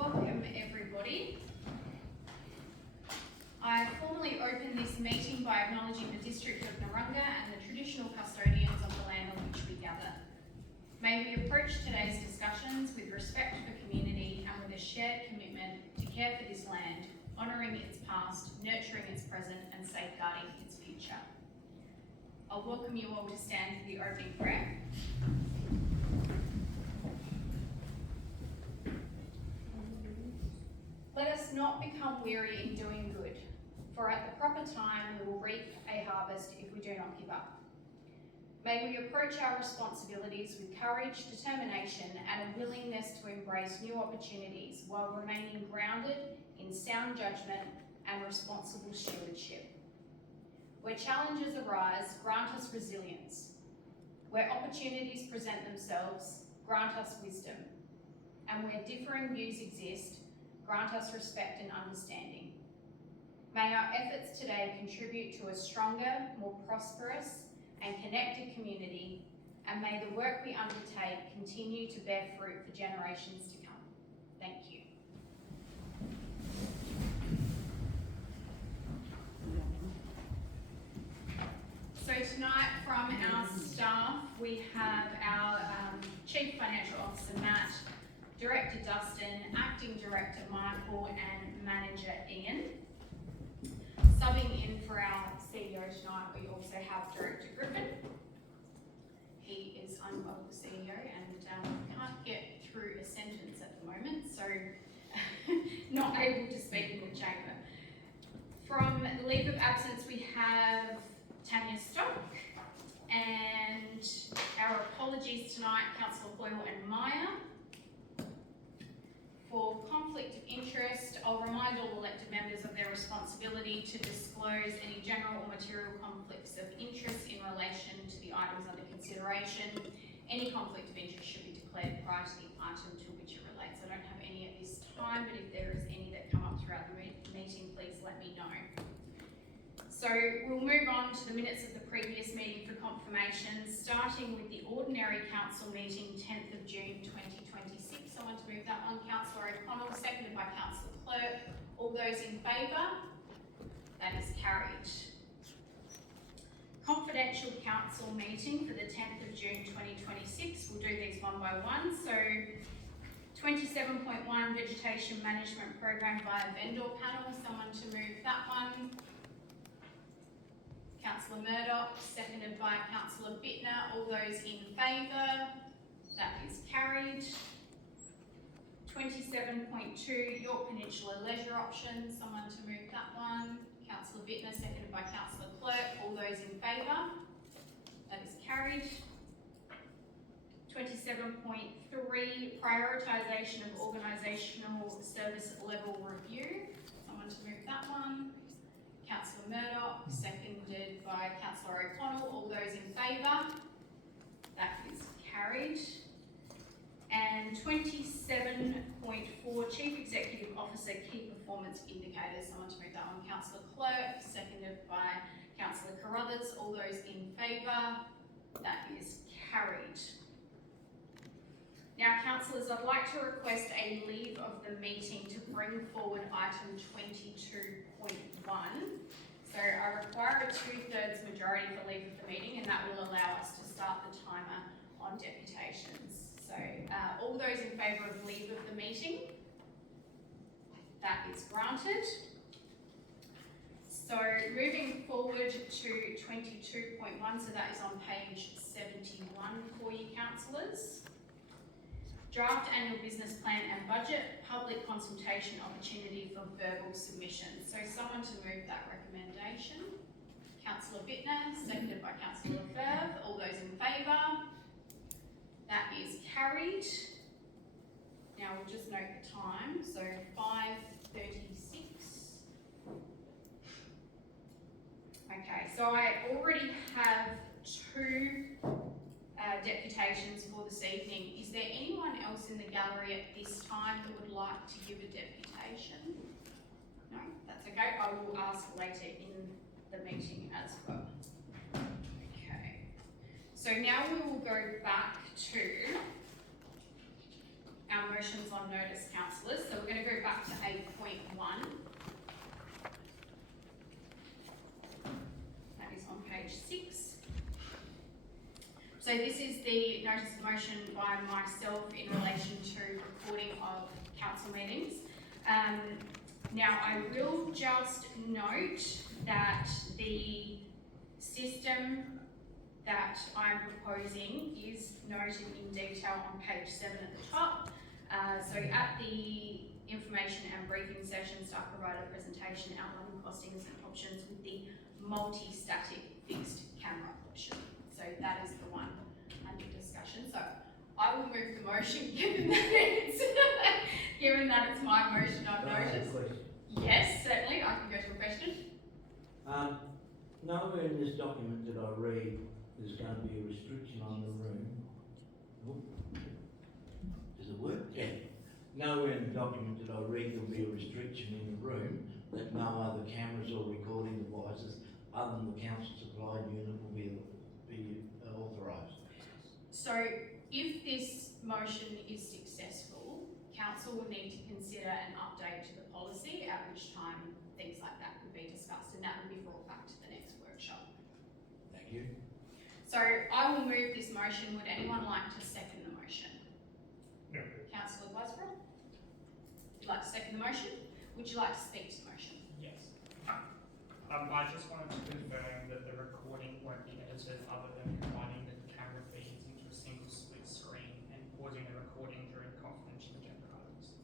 Welcome everybody. I formally open this meeting by acknowledging the District of Narungga and the traditional custodians of the land on which we gather. May we approach today's discussions with respect for community and with a shared commitment to care for this land, honouring its past, nurturing its present and safeguarding its future. I'll welcome you all to stand for the opening prayer. Let us not become weary in doing good, for at the proper time we will reap a harvest if we do not give up. May we approach our responsibilities with courage, determination, and a willingness to embrace new opportunities while remaining grounded in sound judgment and responsible stewardship. Where challenges arise, grant us resilience. Where opportunities present themselves, grant us wisdom. And where differing views exist, grant us respect and understanding. May our efforts today contribute to a stronger, more prosperous and connected community, and may the work we undertake continue to bear fruit for generations to come. Thank you. So tonight from our staff, we have our Chief Financial Officer, Matt, Director Dustin, Acting Director Michael and Manager Ian. Subbing in for our CEO tonight, we also have Director Griffin. He is unwell, the CEO, and can't get through a sentence at the moment, so not able to speak in the chamber. From leave of absence, we have Tanya Stock, and our apologies tonight, Councillor Hoyle and Meyer. For conflict of interest, I'll remind all elected members of their responsibility to disclose any general or material conflicts of interest in relation to the items under consideration. Any conflict of interest should be declared prior to the item to which it relates. I don't have any at this time, but if there is any that come up throughout the meeting, please let me know. So we'll move on to the minutes of the previous meeting for confirmation, starting with the ordinary council meeting 10th of June 2026. Someone to move that one, Councillor O'Connell, seconded by Councillor Clerk. All those in favour? That is carried. Confidential council meeting for the 10th of June 2026. We'll do these one by one. So 27.1 Vegetation Management Program via vendor panel. Someone to move that one. Councillor Murdoch, seconded by Councillor Bittner. All those in favour? That is carried. 27.2 Yorke Peninsula Leisure Options. Someone to move that one. Councillor Bittner, seconded by Councillor Clerk. All those in favour? That is carried. 27.3 Prioritisation of Organisational Service Level Review. Someone to move that one. Councillor Murdoch, seconded by Councillor O'Connell. All those in favour? That is carried. And 27.4 Chief Executive Officer Key Performance Indicators. Someone to move that one. Councillor Clerk, seconded by Councillor Carruthers. All those in favour? That is carried. Now, councillors, I'd like to request a leave of the meeting to bring forward item 22.1. So I require a 2/3 majority for leave of the meeting, and that will allow us to start the timer on deputations. So all those in favour of leave of the meeting? That is granted. So moving forward to 22.1, so that is on page 71 for you councillors. Draft annual business plan and budget, public consultation opportunity for verbal submission. So someone to move that recommendation. Councillor Bittner, seconded by Councillor Lefebvre. All those in favour? That is carried. Now we'll just note the time. So 5:36. Okay, so I already have 2 deputations for this evening. Is there anyone else in the gallery at this time that would like to give a deputation? No, that's okay. I will ask later in the meeting as well. Okay, so now we will go back to our motions on notice, councillors. So we're going with point 1. That is on page 6. So this is the notice of motion by myself in relation to recording of council meetings. Now I will just note that the system that I'm proposing is noted in detail on page 7 at the top. So at the information and briefing session, staff provided a presentation outlining costings and options with the multi-static fixed camera option. So that is the one under discussion. So I will move the motion given that it's my motion I've noticed. Yes, certainly, I can go to a question. Nowhere in this document did I read there's going to be a restriction on the room. Does it work? Yeah. Nowhere in the document did I read there'll be a restriction in the room that no other cameras or recording devices other than the council supplied unit will be authorised. So if this motion is successful, council will need to consider an update to the policy, at which time things like that would be discussed, and that will be brought back to the next workshop. Thank you. So I will move this motion. Would anyone like to second the motion? No. Councillor Glasborough? Would you like to second the motion? Would you like to speak to the motion? Yes. I just wanted to confirm that the recording won't be edited other than combining the camera feeds into a single split screen and pausing the recording during confidential agenda items.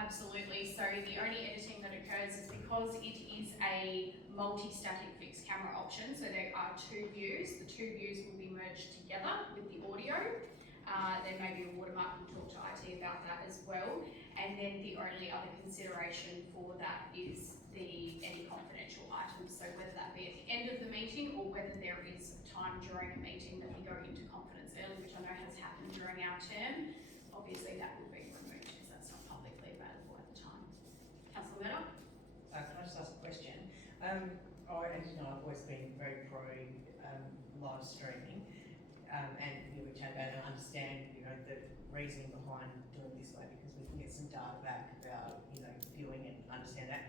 Absolutely. So the only editing that occurs is because it is a multi-static fixed camera option. So there are 2 views. The 2 views will be merged together with the audio. There may be a watermark. We'll talk to IT about that as well. And then the only other consideration for that is any confidential items. So whether that be at the end of the meeting or whether there is time during a meeting that we go into confidence early, which I know has happened during our term, obviously that will be removed because that's not publicly available at the time. Councillor Murdoch? Can I just ask a question? As you know, I've always been very pro live streaming, and which I don't understand, the reasoning behind doing this way, because we can get some data back about, viewing and understand that.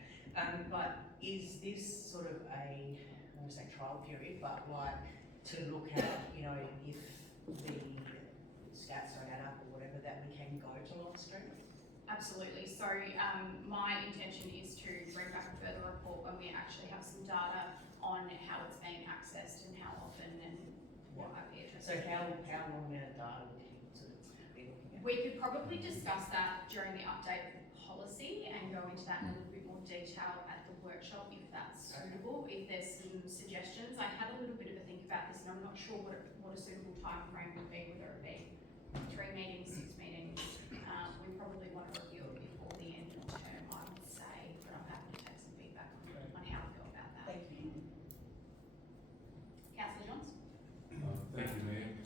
But is this sort of I want to say trial period, but like to look at, if the stats don't add up or whatever, that we can go to live stream? Absolutely. So my intention is to bring back a further report when we actually have some data on how it's being accessed and how often and what IP addresses. So how long amount of data would you sort of be looking at? We could probably discuss that during the update of the policy and go into that in a little bit more detail at the workshop if that's suitable. If there's some suggestions, I had a little bit of a think about this and I'm not sure what a suitable time frame would be, whether it be 3 meetings, 6 meetings. We probably want to review it before the end of the term, I would say, but I'm happy to take some feedback on how we go about that. Thank you. Councillor Johns? Thank you, Mayor.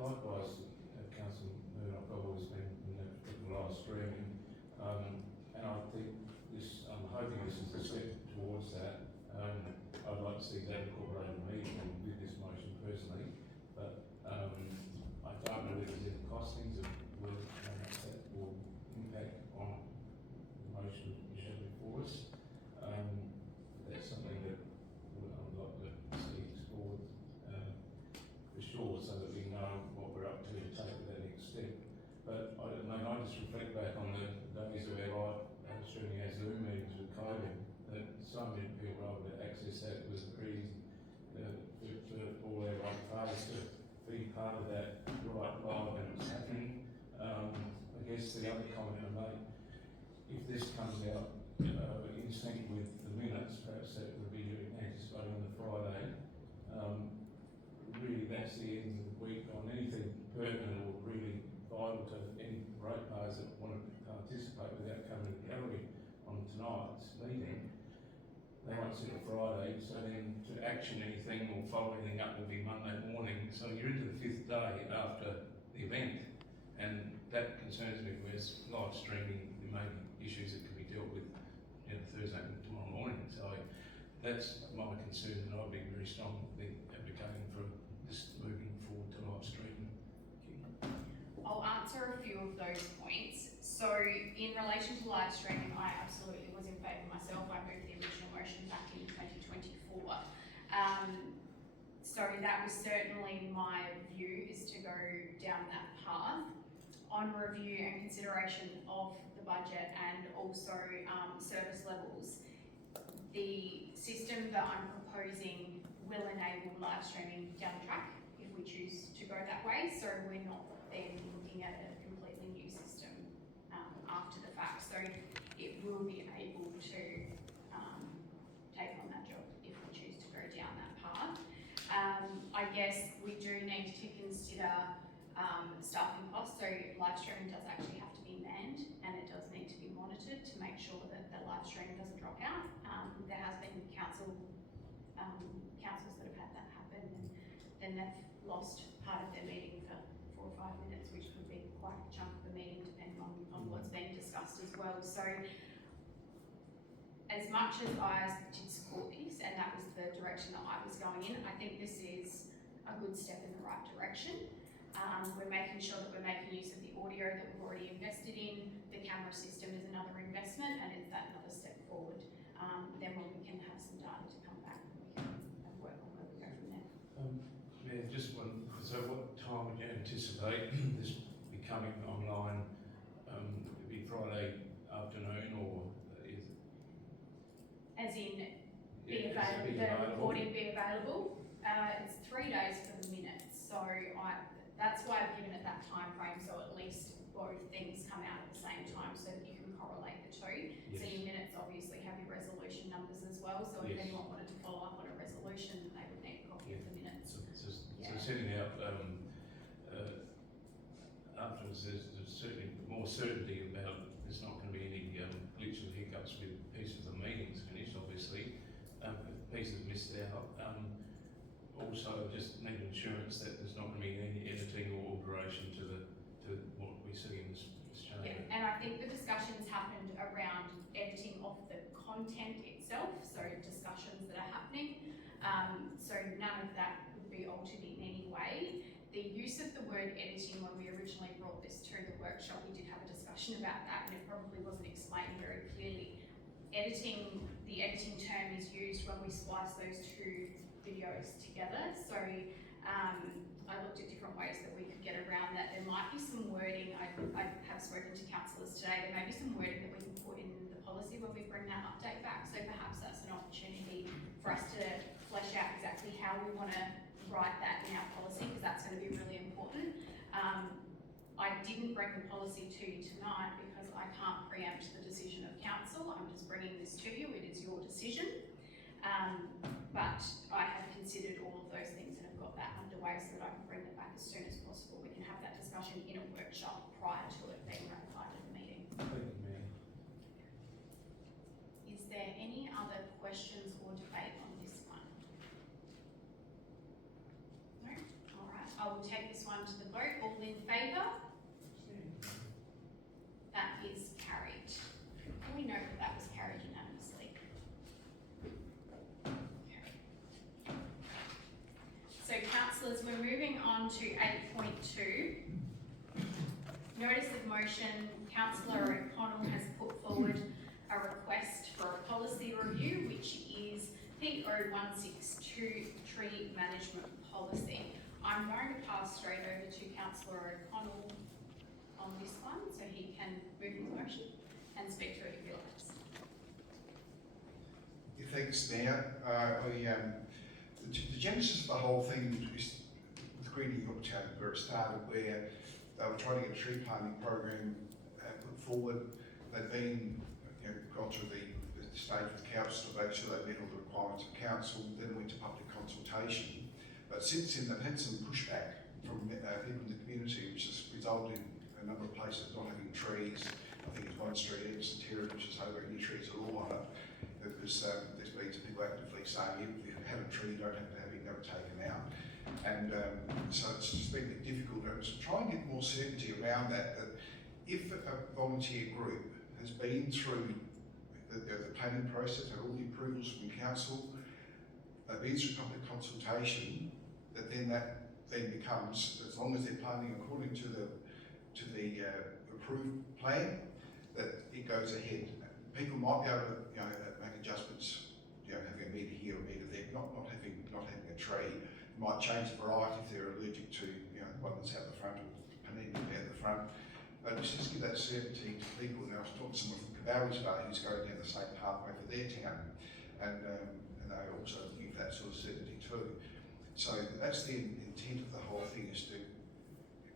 Likewise, Councillor Murdoch, I've always been in that particular live streaming, and I think I'm hoping this is a step towards that. I'd like to see that incorporated immediately with this motion personally, but I don't know whether there's any costings that will impact on the motion we have before us. That's something that I'd like to see explored for sure, so that we know what we're up to take to that next step. But I just reflect back on the days of our live streaming as Zoom meetings with COVID, that so many people were able to access that. It was pretty easy for all our right parties to be part of that right live when it was happening. I guess the other comment I made, if this comes out in sync with the minutes, perhaps that would be anticipating on the Friday. Really, that's the end of the week on anything pertinent or really vital to any ratepayers that want to participate without coming to the gallery on tonight's meeting. They won't see it Friday, so then to action anything or follow anything up will be Monday morning. So you're into the 5th day after the event, and that concerns me. Whereas live streaming, there may be issues that can be dealt with Thursday and tomorrow morning. So that's my concern, and I'd be very strongly advocating for this moving forward to live streaming. I'll answer a few of those points. So in relation to live streaming, I absolutely was in favour myself. I moved the original motion back in 2024. So that was certainly my view, is to go down that path. On review and consideration of the budget and also service levels, the system that I'm proposing will enable live streaming down the track if we choose to go that way. So we're not then looking at a completely new system after the fact. So it will be able to take on that job if we choose to go down that path. I guess we do need to consider staffing costs. So live streaming does actually have to be manned and it does need to be monitored to make sure that the live stream doesn't drop out. There has been councils that have had that happen, and then they've lost part of their meeting for 4 or 5 minutes, which could be quite a chunk of the meeting depending on what's being discussed as well. So as much as I did support this, and that was the direction that I was going in, I think this is a good step in the right direction. We're making sure that we're making use of the audio that we've already invested in. The camera system is another investment, and it's that another step forward. Then when we can have some data to come back and we can work on where we go from there. Yeah, just one. So, what time would you anticipate this becoming online? Would it be Friday afternoon, or is it? As in, Yeah, the recording be available. It's 3 days for the minutes, so that's why I've given it that time frame, so at least both things come out at the same time so that you can correlate the two. Yes. So your minutes obviously have your resolution numbers as well, so if Yes. anyone wanted to follow up on a resolution, they would need a copy of the minutes. So setting out afterwards, there's certainly more certainty about there's not going to be any glitches or hiccups with pieces of meetings finished, obviously. Pieces missed out. Also, just need assurance that there's not going to be any editing or alteration to what we see in this chamber. Yeah, and I think the discussions happened around editing of the content itself, so discussions that are happening. So none of that would be altered in any way. The use of the word editing, when we originally brought this to the workshop, we did have a discussion about that, and it probably wasn't explained very clearly. The editing term is used when we splice those two videos together. So I looked at different ways that we could get around that. There might be some wording, I have spoken to councillors today, there may be some wording that we can put in the policy when we bring that update back. So perhaps that's an opportunity for us to flesh out exactly how we want to write that in our policy, because that's going to be really important. I didn't bring the policy to you tonight because I can't preempt the decision of council. I'm just bringing this to you. It is your decision. But I have considered all of those things and have got that underway so that I can bring it back as soon as possible. We can have that discussion in a workshop prior to it being ratified at the meeting. Thank you, Mayor. Is there any other questions or debate on this one? No? All right. I will take this one to the vote. All in favour? That is carried. Can we note that that was carried unanimously? Okay. So councillors, we're moving on to 8.2. Notice of motion, Councillor O'Connell has put forward a request for a policy review, which is P0162 Tree Management Policy. I'm going to pass straight over to Councillor O'Connell on this one, so he can move his motion and speak to it if he likes. Yeah, thanks, Mayor. The genesis of the whole thing is with Greening York Town, where it started, where they were trying to get a tree planting program put forward. They've been, gone through the stage with council to make sure they met all the requirements of council, then went to public consultation. But since then, they've had some pushback from people in the community, which has resulted in a number of places not having trees. I think it's one street, Emerson Terrace, which has had any trees at all on it, because there's been some people actively saying if you have a tree, you don't have to have it taken out. And so it's just been a bit difficult. And to try and get more certainty around that if a volunteer group has been through the planning process, had all the approvals from council, they've been through public consultation, that then becomes, as long as they're planning according to the approved plan, it goes ahead. People might be able to, make adjustments, having a metre here or a metre there, not having a tree. It might change the variety if they're allergic to, the one that's out the front or panini out the front. But it's just give that certainty to people. Now I was talking to someone from Cabarrus today who's going down the same pathway for their town, and they also give that sort of certainty too. So that's the intent of the whole thing, is to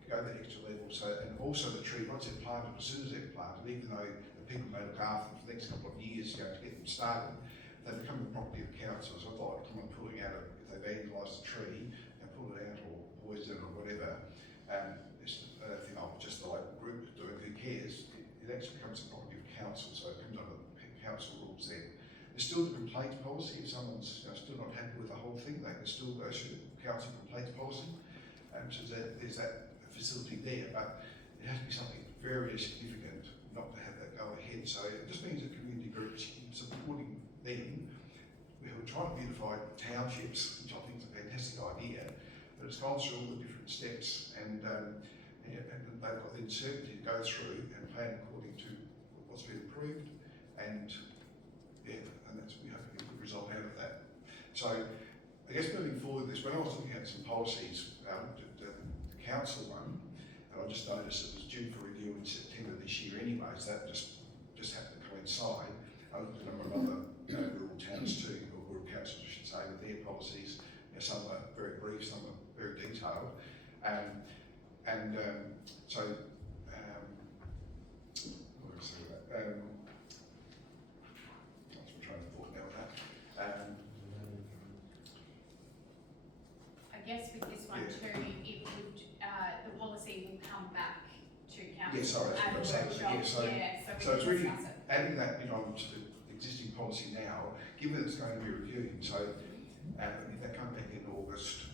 go that extra level. So, and also the tree, once they're planted, as soon as they're planted, even though the people may look after them for the next couple of years, to get them started, they become the property of council. So I'd like someone pulling out if they vandalise the tree and pull it out or poison or whatever. It's the thing of just the local group doing. Who cares? It actually becomes the property of council, so it comes under council rules then. There's still the complaints policy. If someone's still not happy with the whole thing, they can still go through the council complaints policy. So there's that facility there, but it has to be something very significant not to have that go ahead. So it just means that community groups supporting them. We were trying to beautify townships, which I think is a fantastic idea, but it's gone through all the different steps, and they've got the certainty to go through and plan according to what's been approved, and that's, we hope to get a good result out of that. So I guess moving forward, when I was looking at some policies, the council one, and I just noticed it was due for review in September this year anyway, so that just happened to coincide. I looked at a number of other rural towns too, or rural councils I should say, with their policies. Some are very brief, some are very detailed. So, what was I saying? I'm trying to thought now of that. I guess with this one too, it would, the policy will come back to council. Yeah, sorry, at a that's what I'm saying. workshop. So We it's can really discuss it. adding that bit on to the existing policy now, given that it's going to be reviewed. So if they come back in August,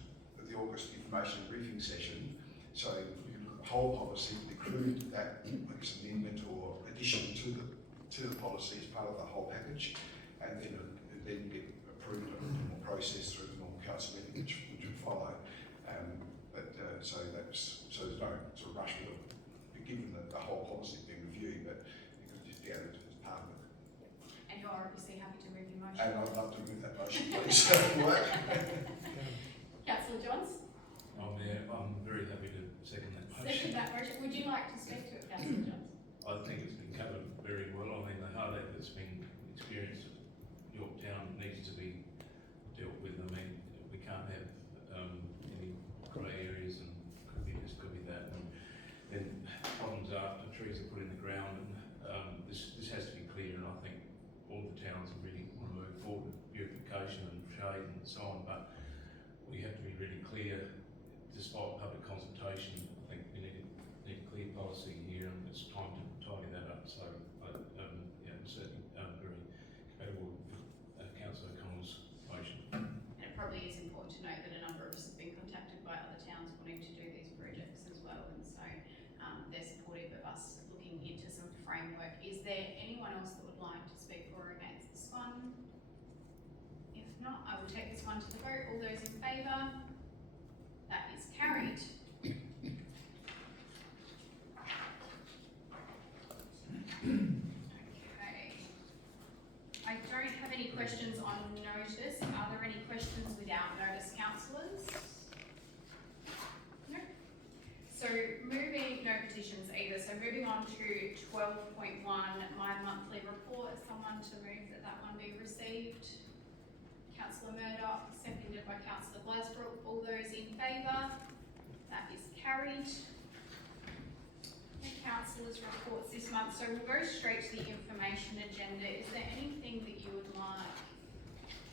the August information briefing session, so we can look at the whole policy, include that amendment or addition to the policy as part of the whole package, and then get approved on a normal process through the normal council meeting, which will follow. So there's no sort of rush with it, given that the whole policy is being reviewed, but you can just get it as part of it. And you're obviously happy to move your motion. And I'd love to move that motion, please. Councillor Johns? I'm very happy to second that motion. Second that motion. Would you like to speak to it, Councillor Johns? I think it's been covered very well. I mean, the heartache that's been experienced at Yorktown needs to be dealt with. I mean, we can't have any grey areas, and could be this, could be that, and then problems after trees are put in the ground, and this has to be clear, and I think all the towns really want to move forward with beautification and shade and so on, but we have to be really clear, despite public consultation. I think we need a clear policy here, and it's time to tidy that up. So I certainly very compatible with Councillor Connell's motion. And it probably is important to note that a number of us have been contacted by other towns wanting to do these projects as well, and so they're supportive of us looking into some framework. Is there anyone else that would like to speak for or against this one? If not, I will take this one to the vote. All those in favour? That is carried. Okay. I don't have any questions on notice. Are there any questions without notice, councillors? No. So no petitions either. So moving on to 12.1, my monthly report. Someone to move that one be received. Councillor Murdoch, seconded by Councillor Glasbrook. All those in favour? That is carried. The councillors' reports this month. So we'll go straight to the information agenda. Is there anything that you would like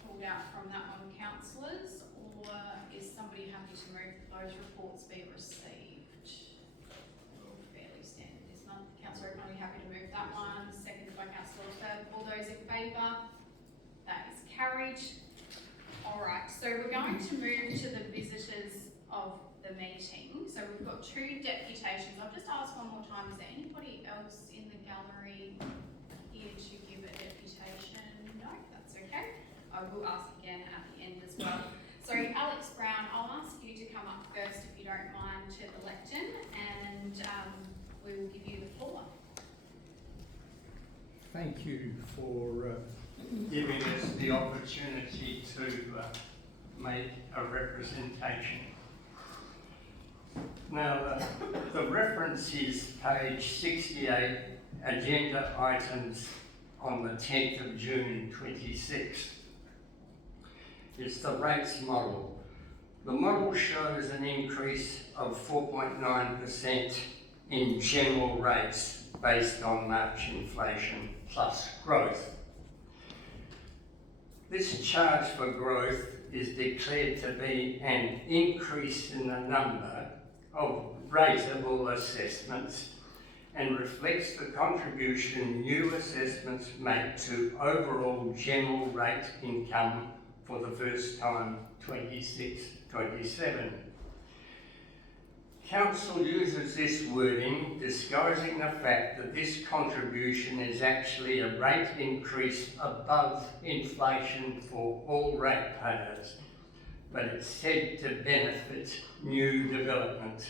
pulled out from that one, councillors, or is somebody happy to move those reports be received? All fairly standard this month. Councillor O'Connor, happy to move that one. Seconded by Councillor Lefebvre. All those in favour? That is carried. Alright, so we're going to move to the visitors of the meeting. So we've got two deputations. I'll just ask one more time, is there anybody else in the gallery here to give a deputation? No, that's okay. I will ask again at the end as well. So Alex Brown, I'll ask you to come up first if you don't mind to the lectern, and we will give you the floor. thank you for giving us the opportunity to make a representation. Now, the reference is page 68, agenda items on the 10th of June 26. It's the rates model. The model shows an increase of 4.9% in general rates based on March inflation plus growth. This charge for growth is declared to be an increase in the number of rateable assessments and reflects the contribution new assessments make to overall general rate income for the first time 26-27. Council uses this wording disguising the fact that this contribution is actually a rate increase above inflation for all ratepayers, but it's said to benefit new development.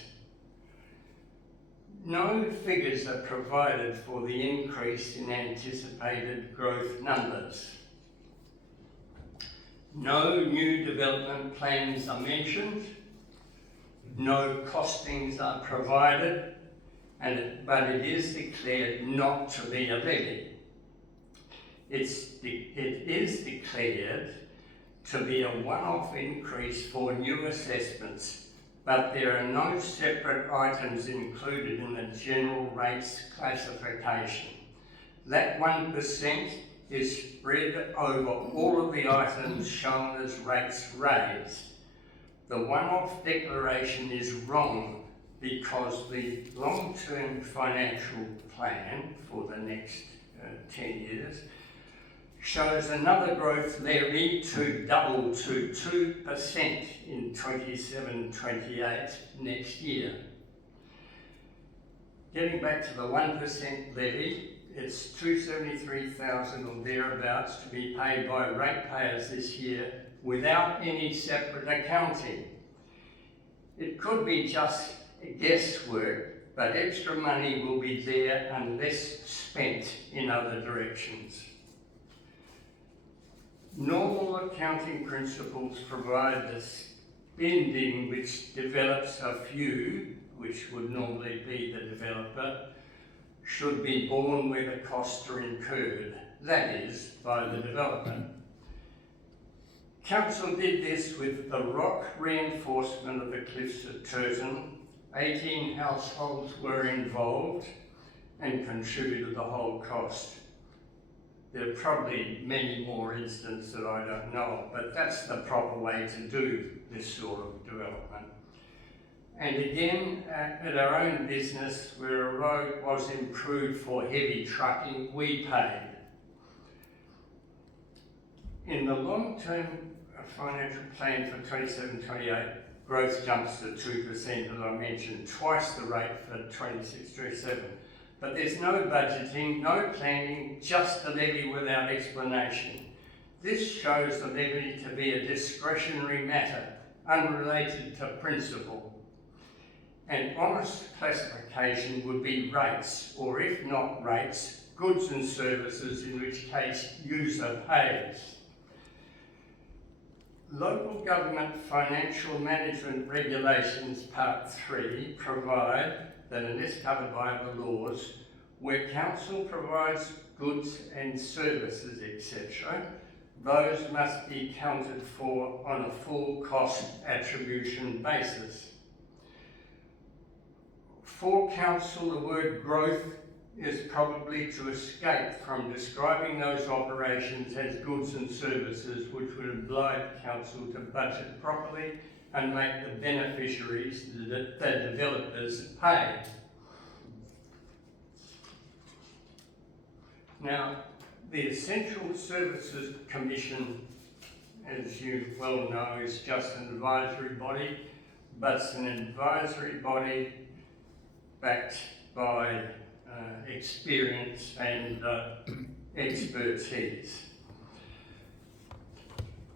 No figures are provided for the increase in anticipated growth numbers. No new development plans are mentioned. No costings are provided, but it is declared not to be a levy. It is declared to be a one-off increase for new assessments, but there are no separate items included in the general rates classification. That 1% is spread over all of the items shown as rates raised. The one-off declaration is wrong because the long-term financial plan for the next 10 years shows another growth levy to double to 2% in 27-28 next year. Getting back to the 1% levy, it's $273,000 or thereabouts to be paid by ratepayers this year without any separate accounting. It could be just guesswork, but extra money will be there unless spent in other directions. Normal accounting principles provide the spending which develops a few, which would normally be the developer, should be borne where the costs are incurred, that is, by the developer. Council did this with the rock reinforcement of the cliffs at Turton. 18 households were involved and contributed the whole cost. There are probably many more instances that I don't know of, but that's the proper way to do this sort of development. And again, at our own business, where a road was improved for heavy trucking, we paid. In the long-term financial plan for 27-28, growth jumps to 2%, as I mentioned, twice the rate for 26-27. But there's no budgeting, no planning, just a levy without explanation. This shows the levy to be a discretionary matter, unrelated to principle. An honest classification would be rates, or if not rates, goods and services, in which case user pays. Local Government Financial Management Regulations Part 3 provide that, unless covered by the laws, where council provides goods and services, etc., those must be accounted for on a full cost attribution basis. For council, the word growth is probably to escape from describing those operations as goods and services, which would oblige council to budget properly and make the beneficiaries, the developers, pay. Now, the Essential Services Commission, as you well know, is just an advisory body, but it's an advisory body backed by experience and expertise.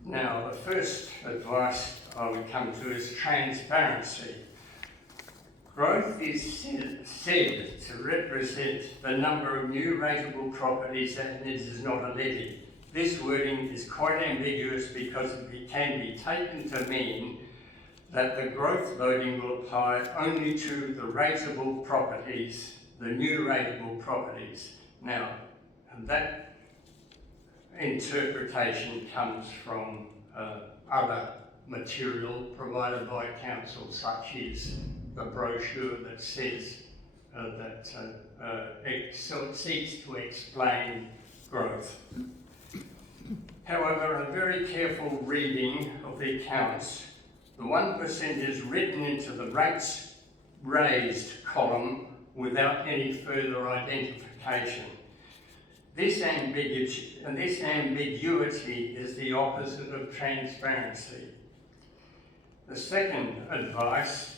Now, the first advice I would come to is transparency. Growth is said to represent the number of new rateable properties and it is not a levy. This wording is quite ambiguous because it can be taken to mean that the growth loading will apply only to the rateable properties, the new rateable properties. Now, that interpretation comes from other material provided by council, such as the brochure that says it seeks to explain growth. However, a very careful reading of the accounts, the 1% is written into the rates raised column without any further identification. This ambiguity is the opposite of transparency. The second advice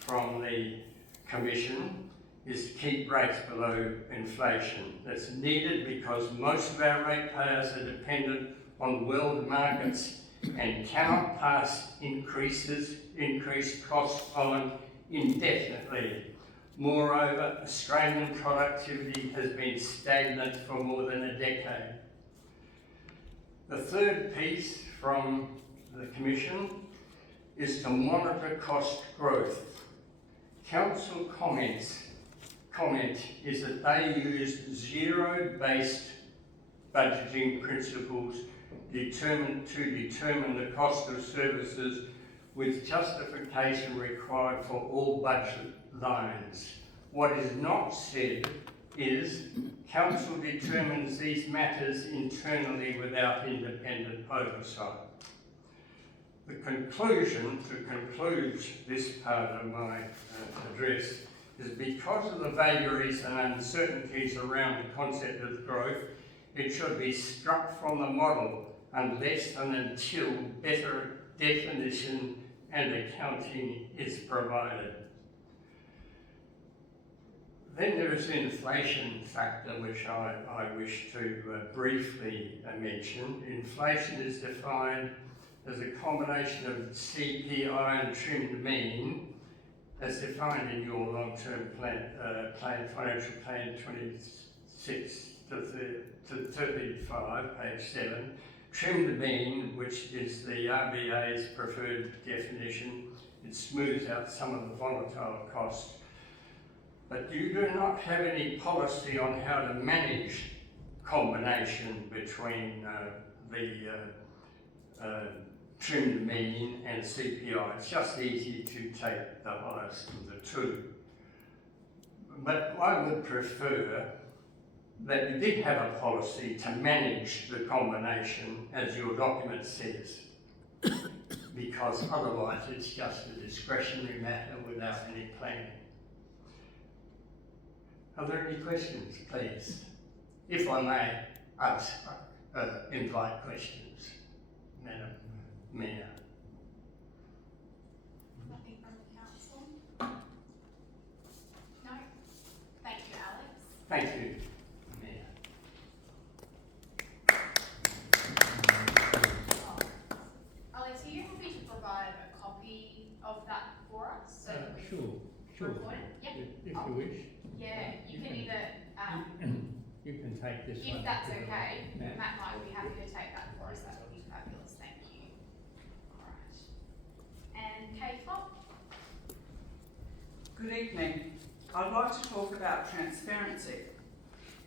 from the Commission is to keep rates below inflation. That's needed because most of our ratepayers are dependent on world markets and cannot pass increased costs on indefinitely. Moreover, Australian productivity has been stagnant for more than a decade. The third piece from the Commission is to monitor cost growth. Council comment is that they use zero-based budgeting principles to determine the cost of services with justification required for all budget lines. What is not said is Council determines these matters internally without independent oversight. The conclusion, to conclude this part of my address, is because of the vagaries and uncertainties around the concept of growth, it should be struck from the model unless and until better definition and accounting is provided. Then there is the inflation factor, which I wish to briefly mention. Inflation is defined as a combination of CPI and trimmed mean, as defined in your long-term financial plan 26 to 35, page 7. Trimmed mean, which is the RBA's preferred definition, it smooths out some of the volatile costs. But you do not have any policy on how to manage combination between the trimmed mean and CPI. It's just easy to take the highest of the two. But I would prefer that you did have a policy to manage the combination, as your document says, because otherwise it's just a discretionary matter without any planning. Are there any questions, please? If I may ask, invite questions, Madam Mayor. Nothing from the council? No? Thank you, Alex. Thank you, Mayor. Alex, are you happy to provide a copy of that for us? So that we Sure. record it? Yep. If you wish. Yeah, you can either, You can take this one. if that's okay, Matt. Matt might be happy to take that for us, that would be fabulous, thank you. Alright. And Kate Fopp? Good evening. I'd like to talk about transparency.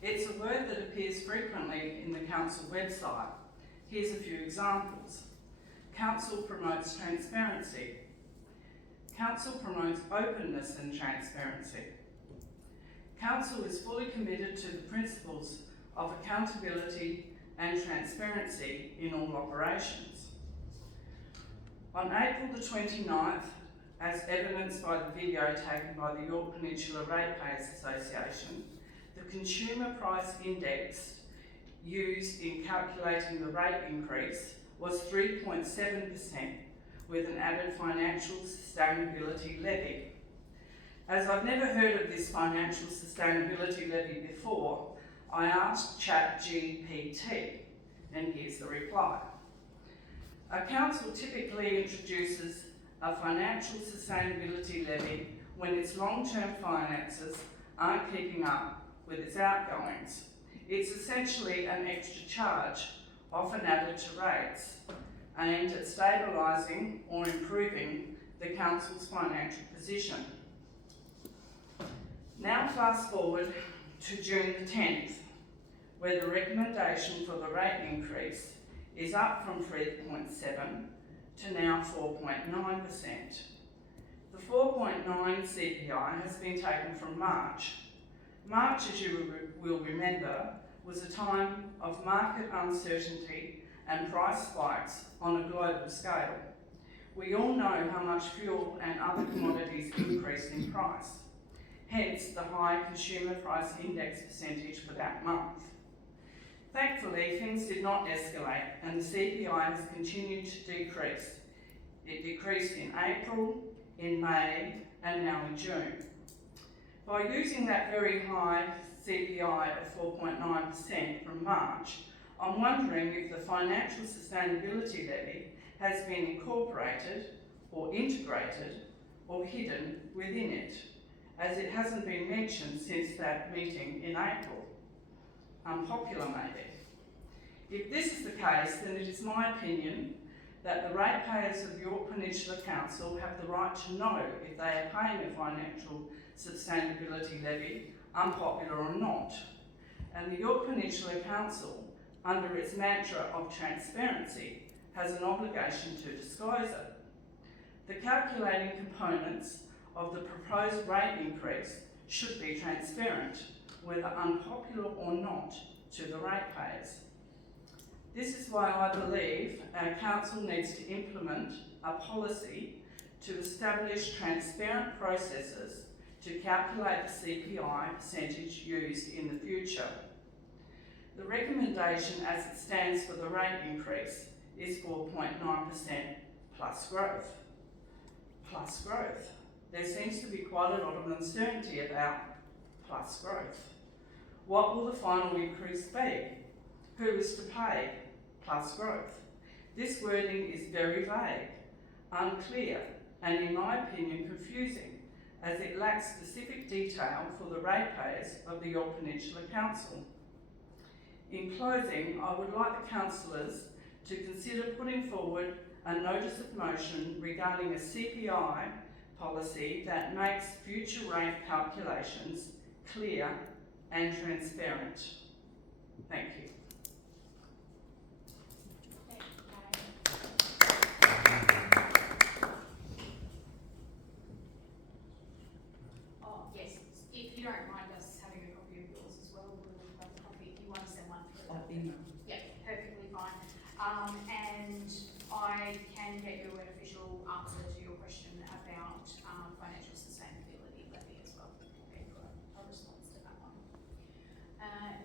It's a word that appears frequently in the council website. Here's a few examples. Council promotes transparency. Council promotes openness and transparency. Council is fully committed to the principles of accountability and transparency in all operations. On April the 29th, as evidenced by the video taken by the Yorke Peninsula Ratepayers Association, the consumer price index used in calculating the rate increase was 3.7%, with an added financial sustainability levy. As I've never heard of this financial sustainability levy before, I asked ChatGPT, and here's the reply. A council typically introduces a financial sustainability levy when its long-term finances aren't keeping up with its outgoings. It's essentially an extra charge, often added to rates, aimed at stabilising or improving the council's financial position. Now fast forward to June the 10th, where the recommendation for the rate increase is up from 3.7 to now 4.9%. The 4.9 CPI has been taken from March. March, as you will remember, was a time of market uncertainty and price spikes on a global scale. We all know how much fuel and other commodities increased in price, hence the high consumer price index percentage for that month. Thankfully, things did not escalate and the CPI has continued to decrease. It decreased in April, in May, and now in June. By using that very high CPI of 4.9% from March, I'm wondering if the financial sustainability levy has been incorporated or integrated or hidden within it, as it hasn't been mentioned since that meeting in April. Unpopular maybe. If this is the case, then it is my opinion that the ratepayers of Yorke Peninsula Council have the right to know if they are paying a financial sustainability levy, unpopular or not. And the Yorke Peninsula Council, under its mantra of transparency, has an obligation to disclose it. The calculating components of the proposed rate increase should be transparent, whether unpopular or not, to the ratepayers. This is why I believe our council needs to implement a policy to establish transparent processes to calculate the CPI percentage used in the future. The recommendation as it stands for the rate increase is 4.9% plus growth. Plus growth. There seems to be quite a lot of uncertainty about plus growth. What will the final increase be? Who is to pay plus growth? This wording is very vague, unclear, and in my opinion confusing, as it lacks specific detail for the ratepayers of the Yorke Peninsula Council. In closing, I would like the councillors to consider putting forward a notice of motion regarding a CPI policy that makes future rate calculations clear and transparent. Thank you. Oh, yes, if you don't mind us having a copy of yours as well, we'll have a copy if you want to send one through. Yeah, perfectly fine. And I can get you an official answer to your question about financial sustainability levy as well. Okay, got a response to that one.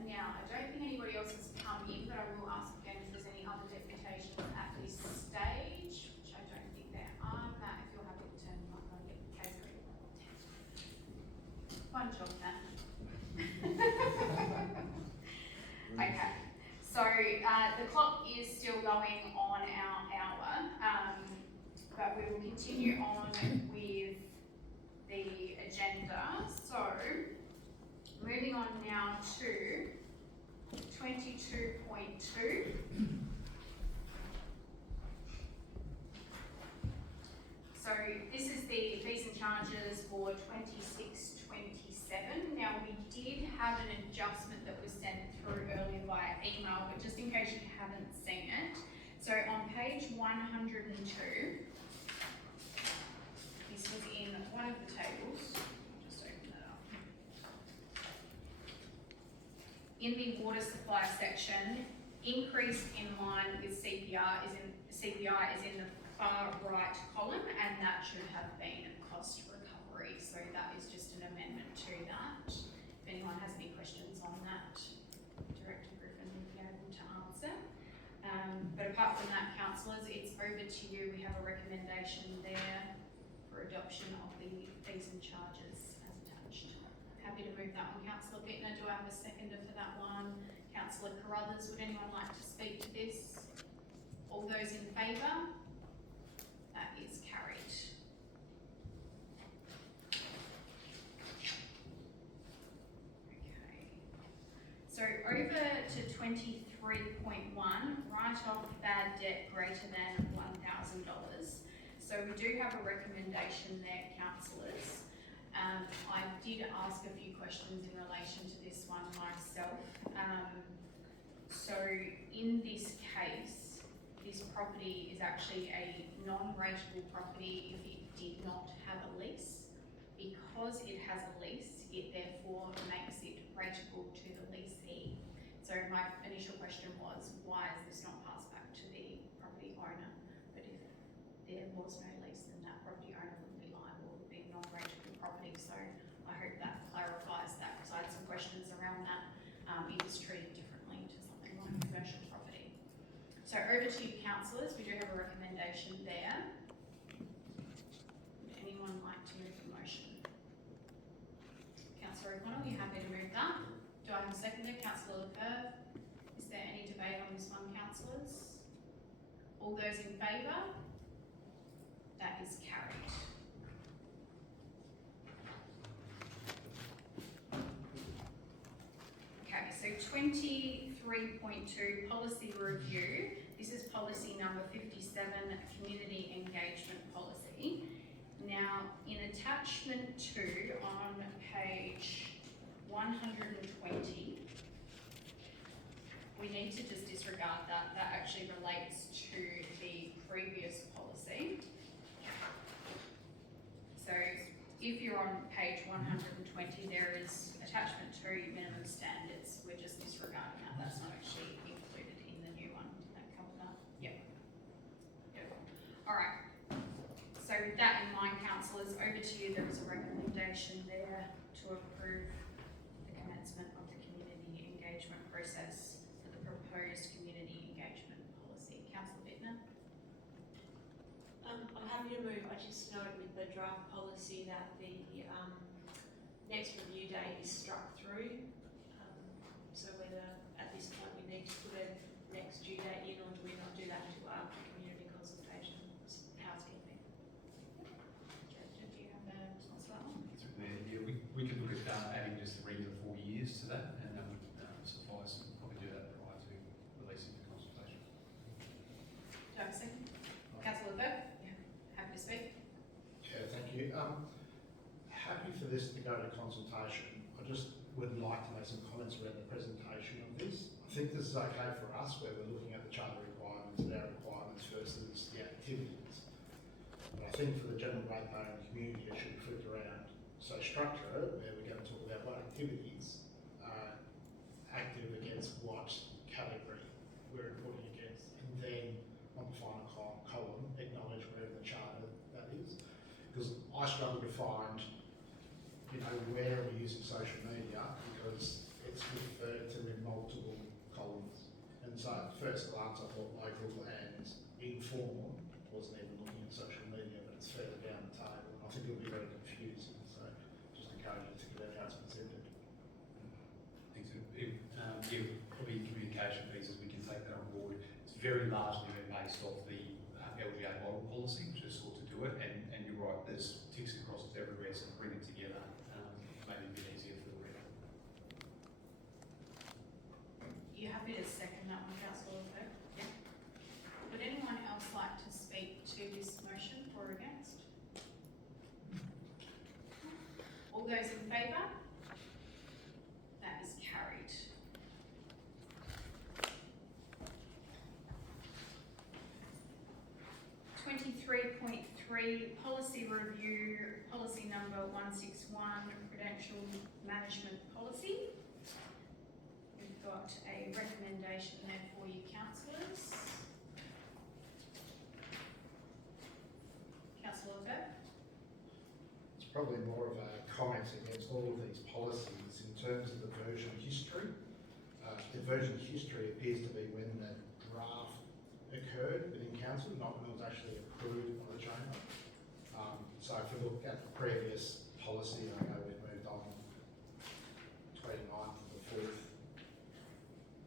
Now, I don't think anybody else has come in, but I will ask again if there's any other deputations at this stage, which I don't think there are. Matt, if you're happy to turn the mic on, get the case ready. Fun job, Matt. Okay, so the clock is still going on our hour, but we will continue on with the agenda. So, moving on now to 22.2. So this is the fees and charges for 26-27. Now we did have an adjustment that was sent through earlier via email, but just in case you haven't seen it. So on page 102, this was in one of the tables. I'll just open that up. In the water supply section, increase in line with CPI is in the far right column, and that should have been cost recovery. So that is just an amendment to that. If anyone has any questions on that, Director Griffin will be able to answer. But apart from that, councillors, it's over to you. We have a recommendation there for adoption of the fees and charges as attached. Happy to move that one. Councillor Bittner, do I have a seconder for that one? Councillor Carruthers, would anyone like to speak to this? All those in favour? That is carried. over to 23.1, write-off bad debt greater than $1,000. So we do have a recommendation there, councillors. I did ask a few questions in relation to this one myself. So in this case, this property is actually a non-rateable property if it did not have a lease. Because it has a lease, it therefore makes it rateable to the leasee. So my initial question was, why is this not passed back to the property owner? But if there was no lease, then that property owner wouldn't be liable, it would be a non-rateable property. So I hope that clarifies that, because I had some questions around that. It is treated differently to something like commercial property. So over to you, councillors, we do have a recommendation there. Would anyone like to move the motion? Councillor O'Connell, you happy to move that? Do I have a seconder? Councillor LePerve. Is there any debate on this one, councillors? All those in favour? That is carried. Okay, so 23.2, policy review. This is policy number 57, community engagement policy. Now, in attachment 2 on page 120, we need to just disregard that. That actually relates to the previous policy. So if you're on page 120, there is attachment 2, minimum standards. We're just disregarding that. That's not actually included in the new one. Did that cover that? Yep. All right. So with that in mind, councillors, over to you. There is a recommendation there to approve the commencement of the community engagement process for the proposed community engagement policy. Councillor Bittner? I'm happy to move. I just note with the draft policy that the next review date is struck through. So whether at this point we need to put a next due date in, or do we not do that until after community consultation? Housekeeping. Director, do you have a response to that one? Yeah, we could look at adding just 3 to 4 years to that, and that would suffice, and probably do that prior to releasing the consultation. Do I have a second? Councillor Burke? Yeah. Happy to speak? Yeah, thank you. Happy for this to go to consultation. I just would like to make some comments around the presentation of this. I think this is okay for us, where we're looking at the charter requirements and our requirements versus the activities. But I think for the general ratepayer and community, it should be flipped around. So structure it, where we're going to talk about what activities are active against what category we're reporting against, and then on the final column, acknowledge where in the charter that is. Because I struggle to find, where we're using social media, because it's referred to in multiple columns. And so at first glance, I thought local and informal, wasn't even looking at social media, but it's further down the table. And I think it'll be very confusing. So just encourage you to think about how it's presented. Thanks. Probably communication pieces, we can take that on board. It's very largely been based off the LGA model policy, which is sought to do it. And you're right, there's ticks and crosses everywhere, so bring it together. Maybe a bit easier for the reader. You happy to second that one, Councillor Burke? Yeah. Would anyone else like to speak to this motion for or against? All those in favour? That is carried. Policy review, policy number 161, prudential management policy. We've got a recommendation there for you, councillors. Councillor Burke? It's probably more of a comment against all of these policies in terms of the version history. The version history appears to be when the draft occurred within council, not when it was actually approved by the chamber. So if you look at the previous policy, I know we've moved on 29th of the 4th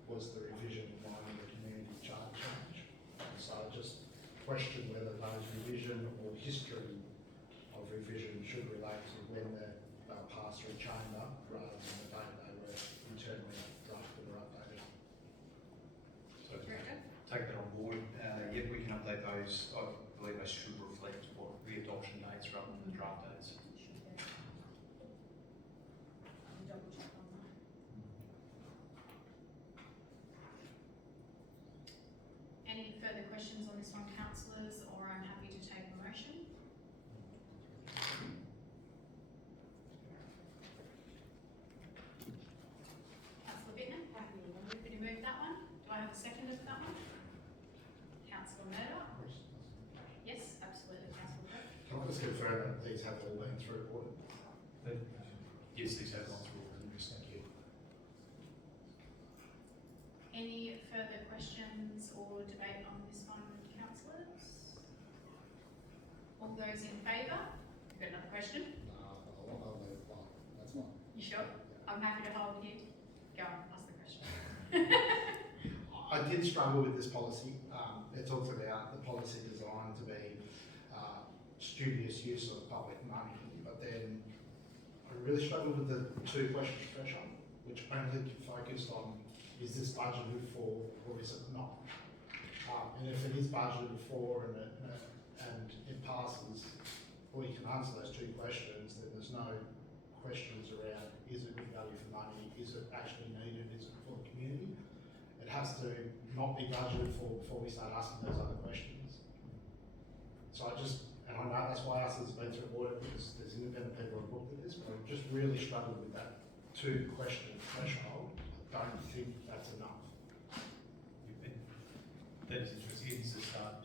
was the revision in line with the community charter change. So I just question whether those revision or history of revision should relate to when they were passed through chamber rather than the date they were internally drafted or updated. I believe those should reflect what the adoption dates rather than the draft dates. Double check on that. Any further questions on this one, councillors, or I'm happy to take a motion? Councillor Bittner? Happy to move that one. Do I have a seconder for that one? Councillor Murdoch? Yes, absolutely, councillor Murdoch. Can I just confirm that these have all been through audit? Yes, these have gone through, thank you. Any further questions or debate on this one, councillors? All those in favour? You've got another question? No, I'll leave one. That's one. You sure? I'm happy to hold you. Go on, ask the question. I did struggle with this policy. It talks about the policy designed to be studious use of public money, but then I really struggled with the 2 question threshold, which only focused on is this budgeted for or is it not? And if it is budgeted for and it passes, or you can answer those 2 questions, then there's no questions around is it good value for money, is it actually needed, is it for the community? It has to not be budgeted for before we start asking those other questions. So and I know that's why us has been through audit because there's independent people who looked at this, but I've just really struggled with that 2 question threshold. I don't think that's enough. That is interesting. It is a start,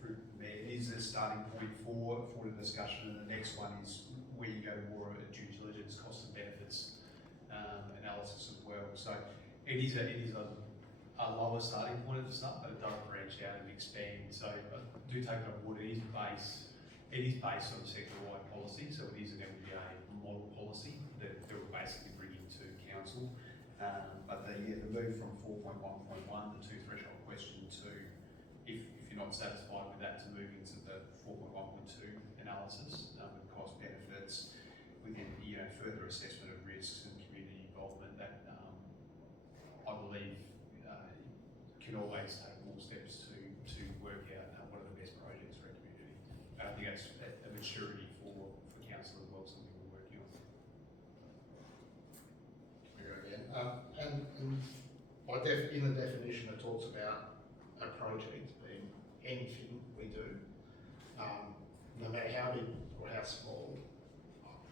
through there. It is a starting point for the discussion, and the next one is where you go more a due diligence, cost and benefits analysis as well. So it is a lower starting point at the start, but it does branch out and expand. So I do take it on board. It is based on a sector-wide policy, so it is an LGA model policy that we're basically bringing to council. But the move from 4.1.1, the 2 threshold question, to if you're not satisfied with that, to move into the 4.1.2 analysis with cost benefits, within further assessment of risks and community involvement. That I believe can always take more steps to work out what are the best projects for our community. I think that's a maturity for council as well, something we're working on. Again. And in the definition, it talks about a project being anything we do, no matter how big or how small.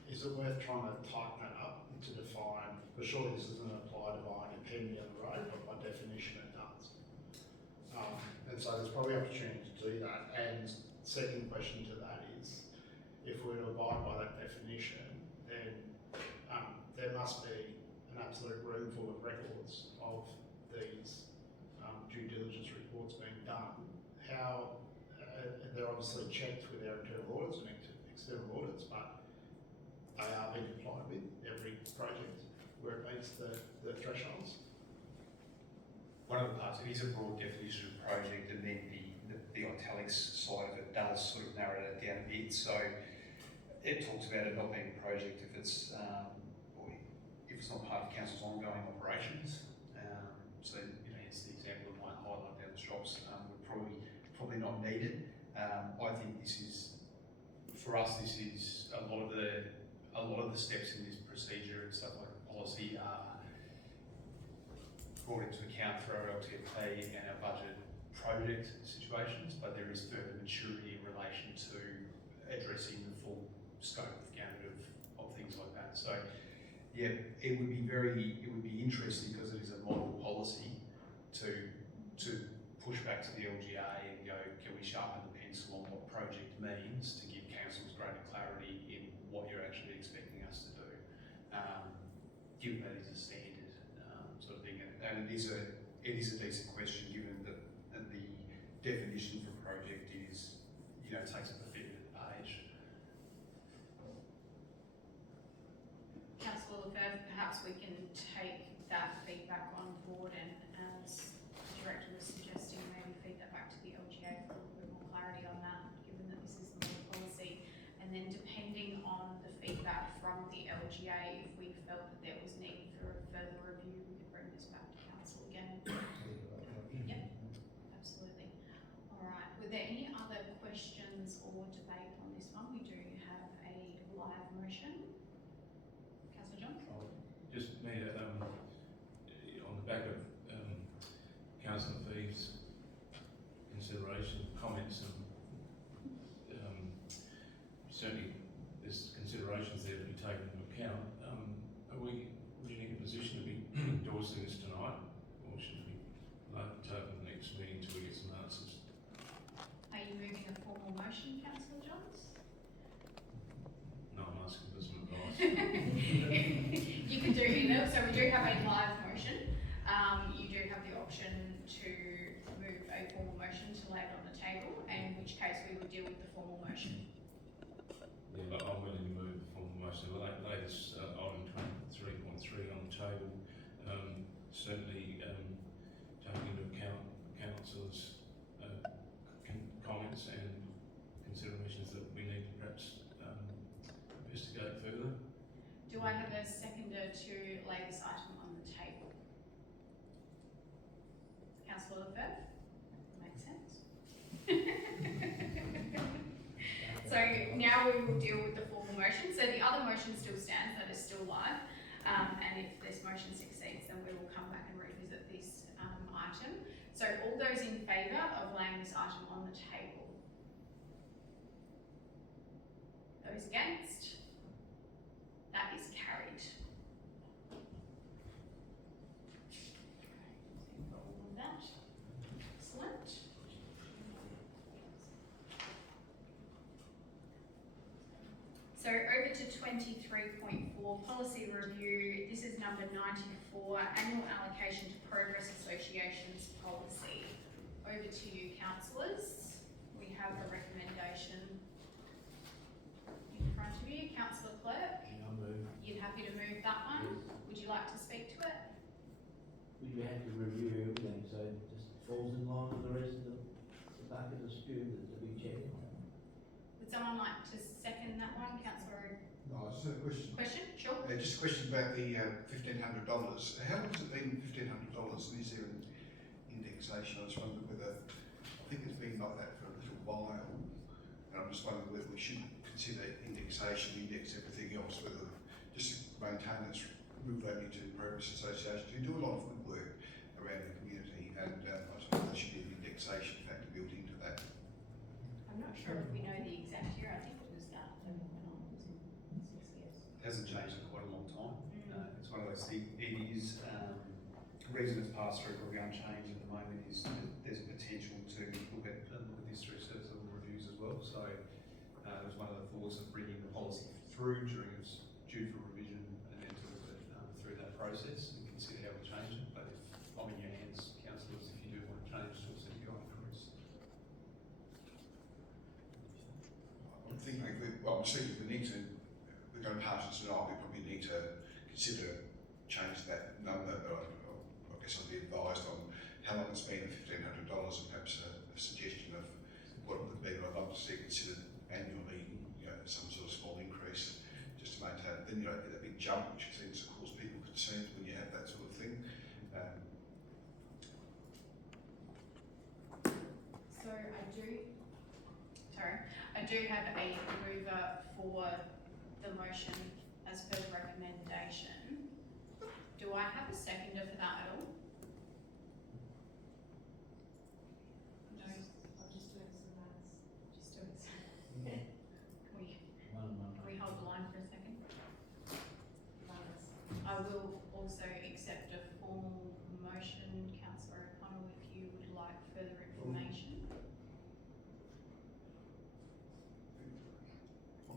Is it worth trying to tighten that up to define? Because surely this doesn't apply to buying a penny on the road, but by definition it does. And so there's probably opportunity to do that. And second question to that is, if we're to abide by that definition, then there must be an absolute room full of records of these due diligence reports being done. How they're obviously checked with our internal audits and external audits, but they are being complied with every project where it meets the thresholds. One of the parts, it is a broad definition of project, and then the italics side of it does sort of narrow that down a bit. So it talks about it not being a project if it's not part of council's ongoing operations. So hence the example of my highlight down the shops would probably not needed. I think this is, for us, this is a lot of the steps in this procedure and stuff like policy are brought into account for our LTFP and our budget project situations, but there is further maturity in relation to addressing the full scope of gamut of things like that. So yeah, it would be interesting because it is a model policy to push back to the LGA and go, can we sharpen the pencil on what project means to give councils greater clarity in what you're actually expecting us to do, given that it's a standard sort of thing. And it is a decent question given that the definition for project is, takes up a fair bit of the page. Councillor Lefebvre, perhaps we can take that feedback on board, and as the Director was suggesting, maybe feed that back to the LGA for a little bit more clarity on that, given that this is the new policy. And then depending on the feedback from the LGA, if we felt that there was need for a further review, we could bring this back to council again. Yep, absolutely. All right, were there any questions or debate on this one, we do have a live motion. Councillor Johns? Just Mayor, on the back of Councillor Fee's consideration, comments, and certainly there's considerations there to be taken into account. Are we in a position to be endorsing this tonight, or should we like to take the next meeting till we get some answers? Are you moving a formal motion, Councillor Johns? No, I'm asking for some advice. You can do either, so we do have a live motion. You do have the option to move a formal motion to lay it on the table, in which case we would deal with the formal motion. Yeah, but I'm willing to move the formal motion. Lay this item 23.3 on the table. Certainly taking into account councillors' comments and considerations that we need to perhaps investigate further. Do I have a seconder to lay this item on the table? Councillor Lefebvre? Makes sense. So now we will deal with the formal motion. So the other motion still stands, that is still live. And if this motion succeeds, then we will come back and revisit this item. So all those in favour of laying this item on the table? Those against? That is carried. All of that. Excellent. So over to 23.4, policy review. This is number 94, annual allocation to Progress Associations policy. Over to you, councillors. We have a recommendation in front of you. Councillor Clerk, Yeah, I move. you're happy to move that one? Would you like to speak to it? We have to review everything, so it just falls in line with the rest of the bucket of stew that we check. Would someone like to second that one, councillor? No, I just had a question. Question? Sure. Just a question about the $1,500. How long has it been $1,500, and is there an indexation? I just wondered whether, I think it's been like that for a little while, and I'm just wondering whether we should consider indexation, index everything else, whether just maintain its real value to Progress Associations, who do a lot of good work around the community, and I suppose there should be an indexation factor built into that. I'm not sure if we know the exact year. I think it was that when it went on. It was in 6 years. It hasn't changed in quite a long time. It's one of those things, it is, the reason it's passed through probably unchanged at the moment is that there's a potential to look at this through service level reviews as well. So it was one of the thoughts of bringing the policy through during its due for revision and then to look at through that process and consider how we change it. But if I'm in your hands, councillors, if you do want to change to a CPI increase. I'm thinking I'm thinking we need to, we're going to pass it tonight, we probably need to consider changing that number, but I guess I'd be advised on how long it's been at $1,500 and perhaps a suggestion of what it would be. I'd love to see it considered annually, some sort of small increase just to maintain it. Then you don't get that big jump, which seems to cause people concern when you have that sort of thing. So I do have a mover for the motion as per the recommendation. Do I have a seconder for that at all? No. I'll just do it so that's, just do it so. Can we hold the line for a second? I will also accept a formal motion, councillor O'Connell, if you would like further information.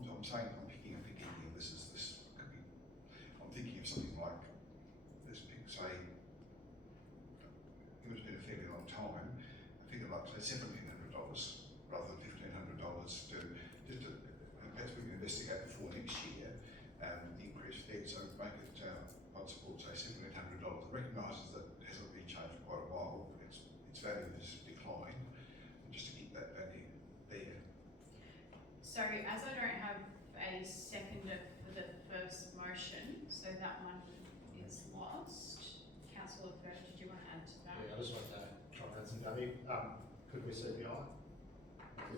I'm saying I'm thinking of this could be, I'm thinking of something like this big, say, it would have been a fairly long time, I think I'd like to say $1,700 rather than $1,500 perhaps we can investigate before next year, the increased fee, so make it, I'd support say $1,700. It recognises that it hasn't been changed for quite a while, its value has declined, and just to keep that value there. So as I don't have a seconder for the first motion, so that one is lost. Councillor Firth, did you want to add to that? Yeah, I just want to try and add some value. Could we CPI?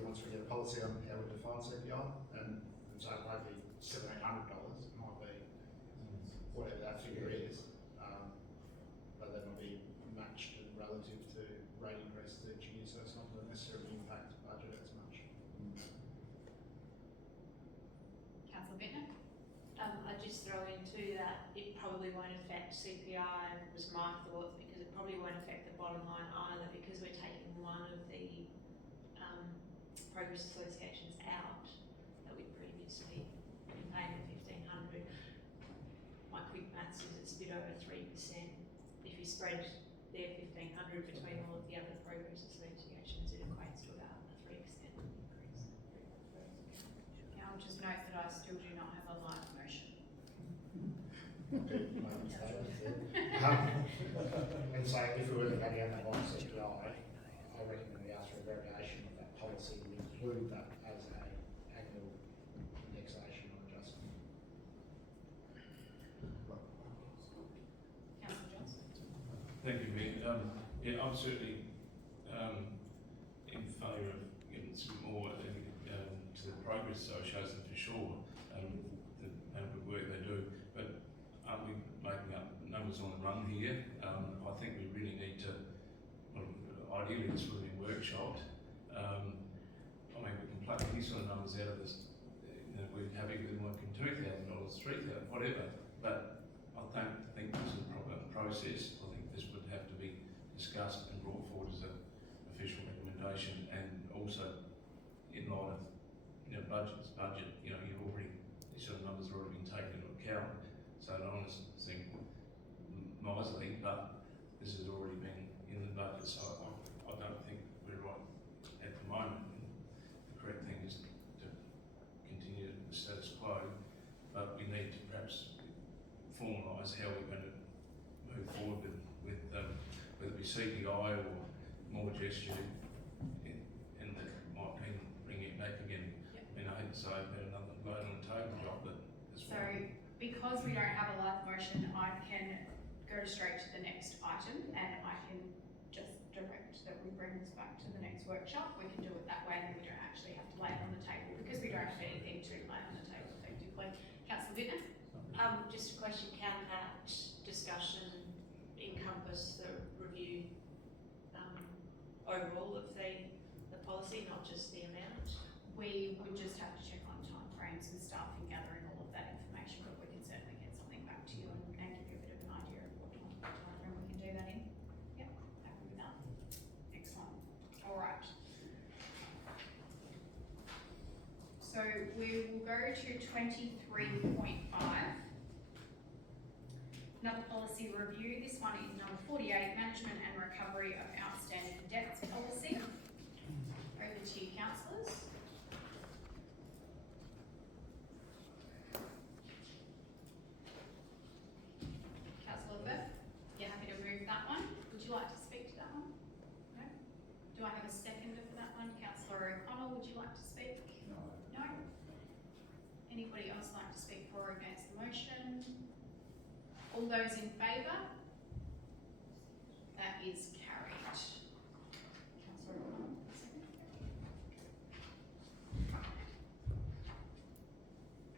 once we get a policy on how we define CPI, and so it won't be $1,700, it might be whatever that figure is, but then it'll be matched and relative to rate increases each year, so it's not going to necessarily impact the budget as much. Councillor Bittner? I'd just throw in too that it probably won't affect CPI, was my thought, because it probably won't affect the bottom line either, because we're taking one of the progress associations out that we previously been paying the 1,500. My quick maths is it's a bit over 3%. If you spread their 1,500 between all of the other progress associations, it equates to about a 3% increase. Now, I'll just note that I still do not have a live motion. And so if we were to carry out that line CPI, I recommend we ask for a variation of that policy to include that as an annual indexation or adjustment. Councillor Johnson? Thank you, Mayor. Yeah, I'm certainly in favour of giving some more to the Progress Association for sure, the amount of work they do. But aren't we making up numbers on the run here? I think we really need to, well, ideally this would have been workshopped. I mean, we can pluck these sort of numbers out of this. You know, we're happy with working $2,000, $3,000, whatever. But I don't think this is a proper process. I think this would have to be discussed and brought forward as an official recommendation, and also in light of budget. You've already, these sort of numbers have already been taken into account. So I don't want to seem miserly, but this has already been in the budget. So I don't think we're right at the moment. The correct thing is to continue the status quo, but we need to perhaps formalise how we're going to move forward with whether it be CPI or more gesture, and that might mean bringing it back again. Yep. I mean, I hate to say about another load on the table job, but that's So, because we don't have a live motion, I can go straight to the next item, and I can just direct that we bring this back to the next workshop. We can do it that way, and then we don't actually have to lay it on the table, because we don't have anything to lay on the table effectively. Councillor Bittner? Just a question, can that discussion encompass the review overall of the policy, not just the amount? We would just have to check on timeframes and staffing, gathering all of that information, but we can certainly get something back to you and give you a bit of an idea of what timeframe we can do that in. Yep, happy with that. Excellent. All right. So we will go to 23.5. Another policy review. This one is number 48, Management and Recovery of Outstanding Debts Policy. Over to you, councillors. Councillor Burke, you're happy to move that one? Would you like to speak to that one? No? Do I have a seconder for that one? Councillor O'Connell, would you like to speak? No. No? Anybody else like to speak for or against the motion? All those in favour? That is carried. Councillor O'Connell, second.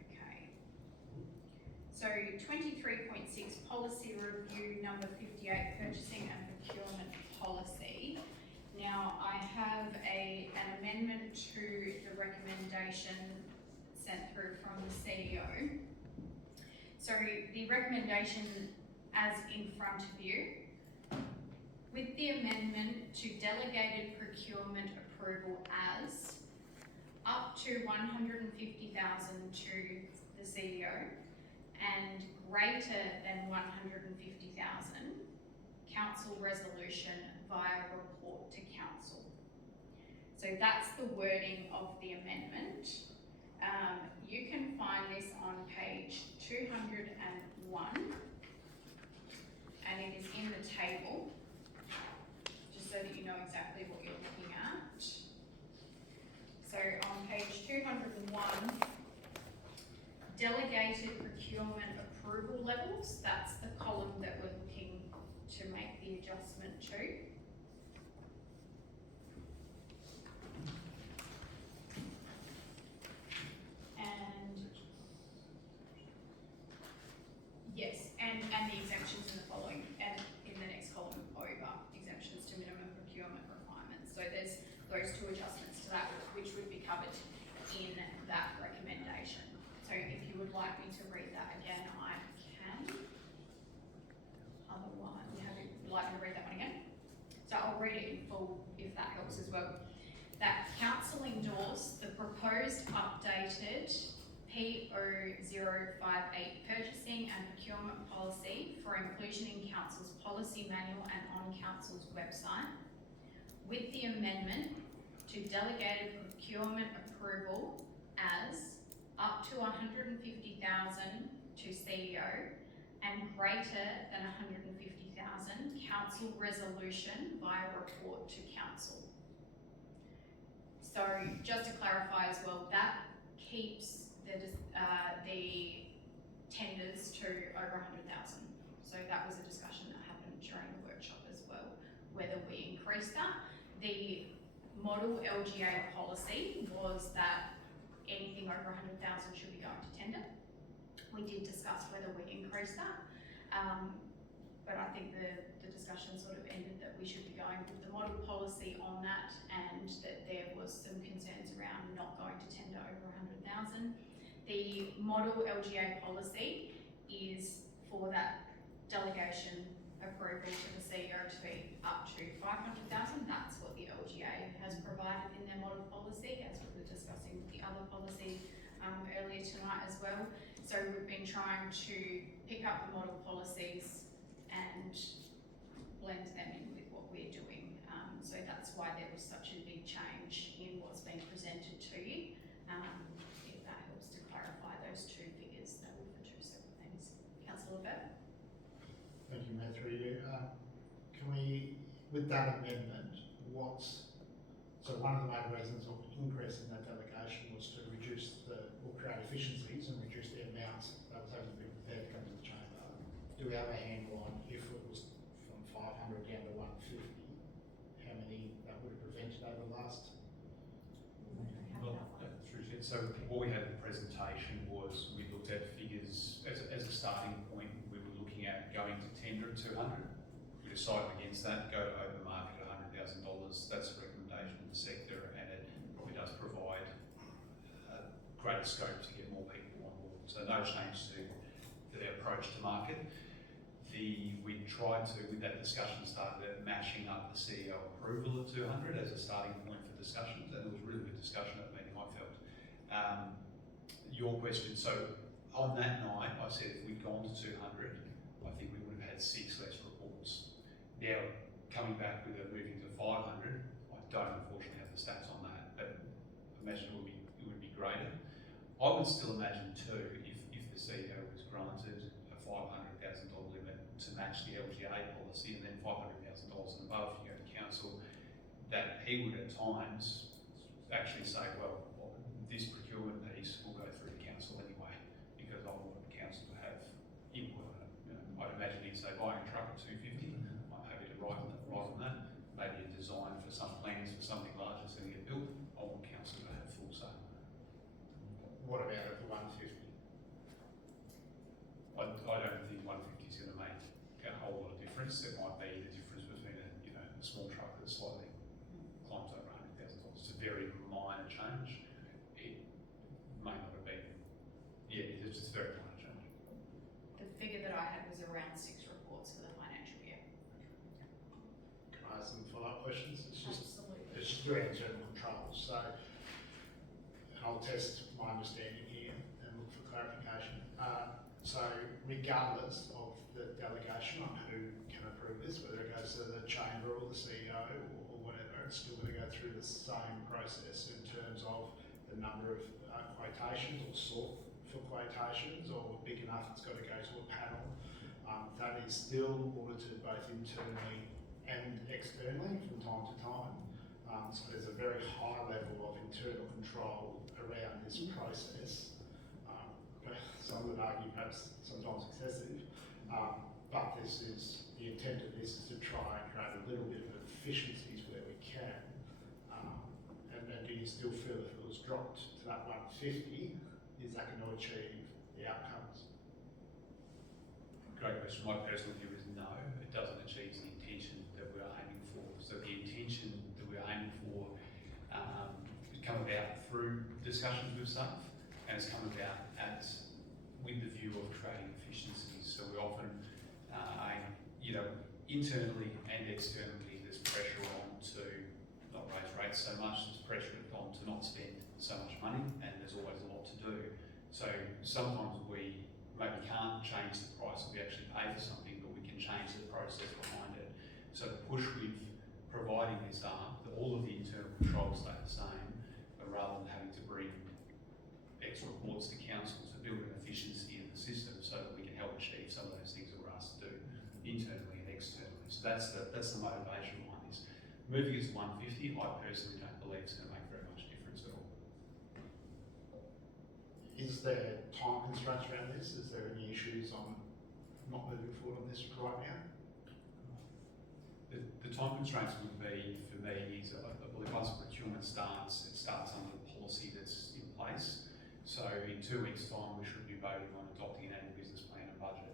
Okay. So 23.6, policy review number 58, purchasing and procurement policy. Now I have an amendment to the recommendation sent through from the CEO. So the recommendation as in front of you, with the amendment to delegated procurement approval as up to 150,000 to the CEO and greater than 150,000, council resolution via report to council. So that's the wording of the amendment. You can find this on page 201, and it is in the table, just so that you know exactly what you're looking at. So on page 201, delegated procurement approval levels, that's the column that we're looking to make the adjustment to. read it in full if that helps as well. That council endorse the proposed updated P0058 purchasing and procurement policy for inclusion in council's policy manual and on council's website, with the amendment to delegated procurement approval as up to 150,000 to CEO and greater than 150,000 council resolution via report to council. So just to clarify as well, that keeps the tenders to over 100,000. So that was a discussion that happened during the workshop as well, whether we increase that. The model LGA policy was that anything over 100,000 should be going to tender. We did discuss whether we increase that, but I think the discussion sort of ended that we should be going with the model policy on that, and that there was some concerns around not going to tender over 100,000. The model LGA policy is for that delegation approval to the CEO to be up to 500,000. That's what the LGA has provided in their model policy, as we were discussing with the other policy earlier tonight as well. So we've been trying to pick up the model policies and blend them in with what we're doing. So that's why there was such a big change in what's been presented to you. If that helps to clarify those two figures, that were for two separate things. Councillor Burt? Thank you, Mayor, through you. Can we, with that amendment, so one of the main reasons of increasing that delegation was to reduce or create efficiencies and reduce the amount that was having to be prepared to come to the chamber. Do we have a handle on if it was from 500 down to 150, how many that would have prevented over the last? So what we had in the presentation was we looked at figures as a starting point. We were looking at going to tender at 200. We decided against that, go to open market at $100,000. That's a recommendation of the sector, and it probably does provide greater scope to get more people on board. So no change to their approach to market. We tried to, with that discussion, started at matching up the CEO approval at 200 as a starting point for discussions, and it was really good discussion at the meeting, I felt. Your question, so on that night, I said if we'd gone to 200, I think we would have had 6 less reports. Now, coming back with a moving to 500, I don't unfortunately have the stats on that, but I imagine it would be greater. I would still imagine too, if the CEO was granted a $500,000 limit to match the LGA policy, and then $500,000 and above if you go to council, that he would at times actually say, well, this procurement piece will go through the council anyway, because I want the council to have input on it. I'd imagine he'd say, buying a truck at 250, I'm happy to write on that. Maybe a design for some plans for something larger that's going to get built. I want council to have full say on that. What about at the 150? I don't think 150 is going to make a whole lot of difference. It might be the difference between a small truck that slightly climbs over $100,000. It's a very minor change. It may not have been. Yeah, it's just a very minor change. The figure that I had was around 6 reports for the financial year. Can I ask some follow-up questions? Absolutely. It's just around internal controls. So, and I'll test my understanding here and look for clarification. So regardless of the delegation on who can approve this, whether it goes to the chamber or the CEO or whatever, it's still going to go through the same process in terms of the number of quotations or sort for quotations, or big enough it's got to go to a panel. That is still audited both internally and externally from time to time. So there's a very high level of internal control around this process. Some would argue perhaps sometimes excessive, but this is, the intent of this is to try and create a little bit of efficiencies where we can. And do you still feel if it was dropped to that 150, is that going to achieve the outcomes? Great question. My personal view is no, it doesn't achieve the intention that we're aiming for. So the intention that we're aiming for has come about through discussions with staff, and it's come about with the view of creating efficiencies. So we often aim, internally and externally, there's pressure on to not raise rates so much, there's pressure on to not spend so much money, and there's always a lot to do. So sometimes we maybe can't change the price that we actually pay for something, but we can change the process behind it. So the push with providing this are that all of the internal controls stay the same, but rather than having to bring extra reports to council to build an efficiency in the system so that we can help achieve some of those things that we're asked to do internally and externally. So that's the motivation behind this. Moving it to 150, I personally don't believe it's going to make very much difference at all. Is there time constraints around this? Is there any issues on not moving forward on this right now? The time constraints would be, for me, is I believe once procurement starts, it starts under the policy that's in place. So in 2 weeks' time, we should be voting on adopting an annual business plan and budget.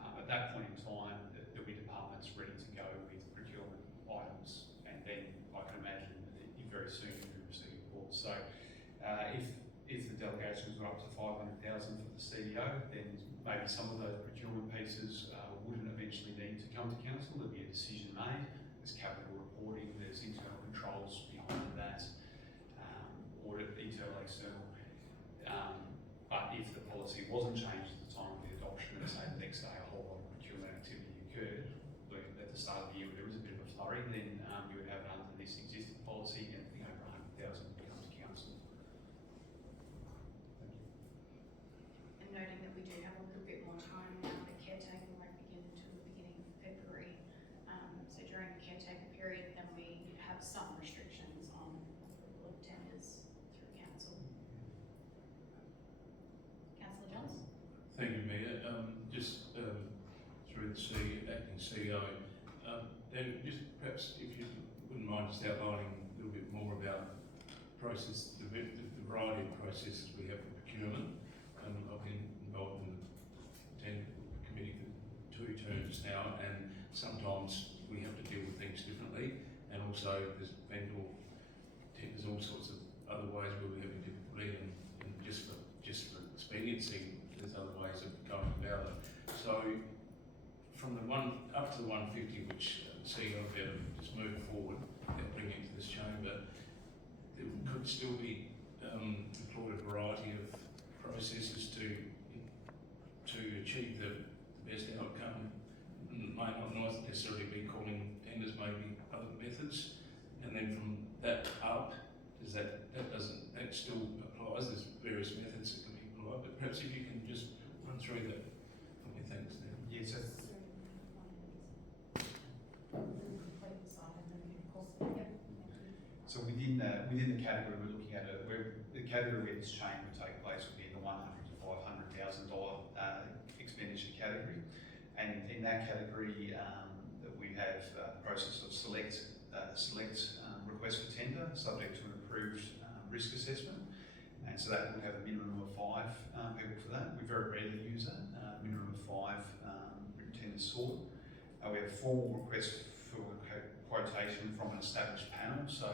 At that point in time, there'll be departments ready to go with procurement items, and then I can imagine that very soon you'll receive reports. So if the delegations were up to 500,000 for the CEO, then maybe some of those procurement pieces wouldn't eventually need to come to council. There'd be a decision made. There's capital reporting, there's internal controls behind that, audit, internal, external. But if the policy wasn't changed at the time of the adoption, and say the next day a whole lot of procurement activity occurred, like at the start of the year there was a bit of a flurry, then you would have it under this existing policy, anything over 100,000 would come to council. And noting that we do have a little bit more time now, the caretaker won't begin until the beginning of February. So during the caretaker period, then we have some restrictions on approval of tenders through council. Councillor Jones? Thank you, Mayor. Just through the acting CEO, then just perhaps if you wouldn't mind just outlining a little bit more about process, the variety of processes we have for procurement. I've been involved in the tender committee for 2 terms now, and sometimes we have to deal with things differently, and also there's vendor tenders, all sorts of other ways where we're having difficulty, and just for expediency, there's other ways of going about it. So from the up to the 150, which the CEO better just move forward and bring into this chamber, there could still be employed a variety of processes to achieve the best outcome. It may not necessarily be calling tenders, maybe other methods, and then from that up, does that still applies? There's various methods that can be applied, but perhaps if you can just run through that for me, thanks. Then. Yeah, so So within the category we're looking at, the category where this change would take place would be in the $100,000 to $500,000 expenditure category, and in that category that we have the process of select request for tender subject to an approved risk assessment, and so that would have a minimum of 5 people for that. We very rarely use that, minimum of 5 written tenders sought. We have formal requests for quotation from an established panel, so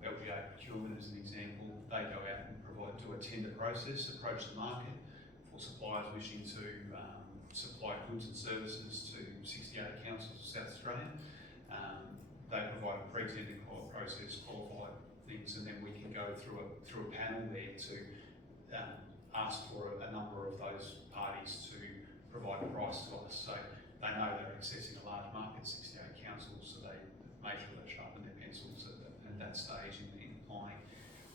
LGA Procurement is an example. They go out and do a tender process, approach the market for suppliers wishing to supply goods and services to 68 councils of South Australia. They provide a pre-tender process, qualify things, and then we can go through a panel there to ask for a number of those parties to provide a price to us. So they know they're accessing a large market, 68 councils, so they make sure they sharpen their pencils at that stage in applying,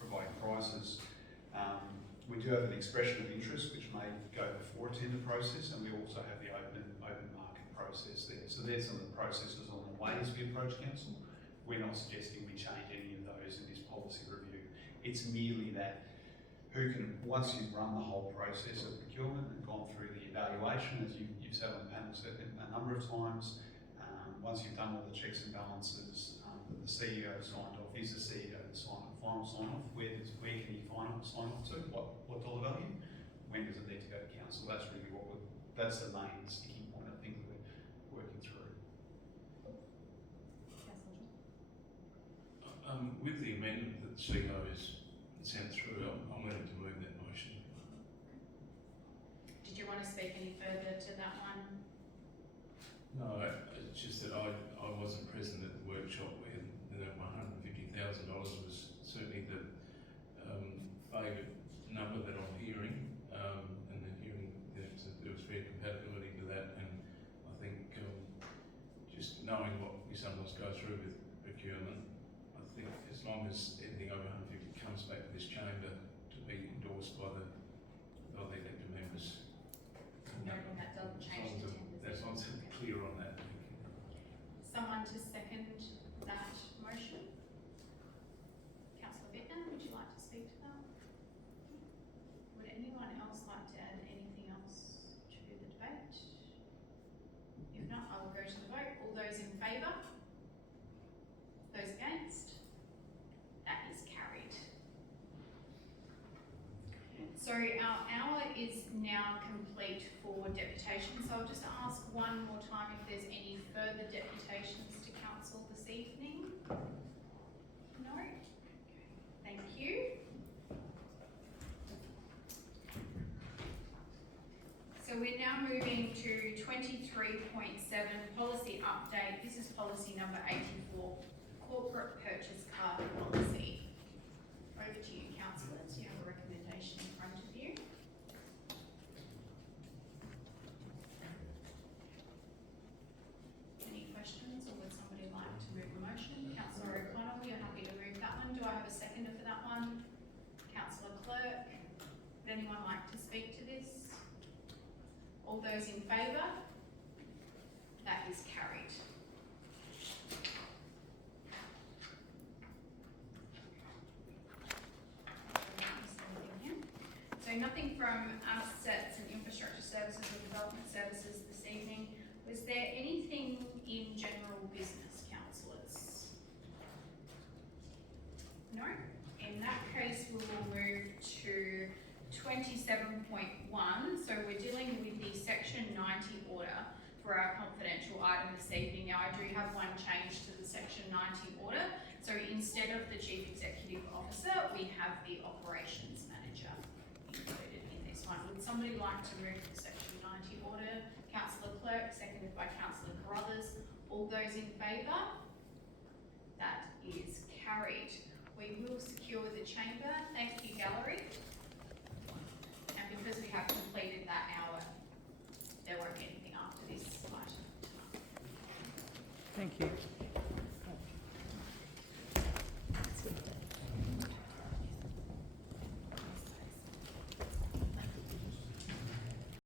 providing prices. We do have an expression of interest, which may go before a tender process, and we also have the open market process there. So there's some of the processes on the ways we approach council. We're not suggesting we change any of those in this policy review. It's merely that once you've run the whole process of procurement and gone through the evaluation, as you've sat on the panel a number of times, once you've done all the checks and balances, the CEO signed off, is the CEO the final sign off? Where can he sign off to? What dollar value? When does it need to go to council? That's really that's the main sticking point I think that we're working through. With the amendment that the CEO has sent through, I'm willing to move that motion. Did you want to speak any further to that one? No, it's just that I wasn't present at the workshop through with procurement. I think as long as anything over 150 comes back to this chamber to be endorsed by the elected members. No, that doesn't change the tenders. That's long as I'm clear on that. Someone to second that motion? Councillor Bittner, would you like to speak to that? Would anyone else like to add anything else to the debate? If not, I will go to the vote. All those in favour? Those against? That is carried. So our hour is now complete for deputation, so I'll just ask one more time if there's any further deputations to council this evening. No? Thank you. So we're now moving to 23.7 policy update. This is policy number 84, corporate purchase card policy. Over to you, councillors. You have a recommendation in front of you. Any questions, or would somebody like to move the motion? Councillor O'Connell, you're happy to move that one. Do I have a seconder for that one? Councillor Clerk, would anyone like to speak to this? All those in favour? That is carried. So nothing from assets and infrastructure services or development services this evening. Was there anything in general business, councillors? No? In that case, we will move to 27.1. So we're dealing with the section 90 order for our confidential item this evening. Now I do have one change to the section 90 order. So instead of the Chief Executive Officer, we have the Operations Manager included in this one. Would somebody like to move the section 90 order? Councillor Clerk, seconded by Councillor Carruthers. All those in favour? That is carried. We will secure the chamber. Thank you, gallery. And because we have completed that hour, there won't be anything after this item tonight. Thank you.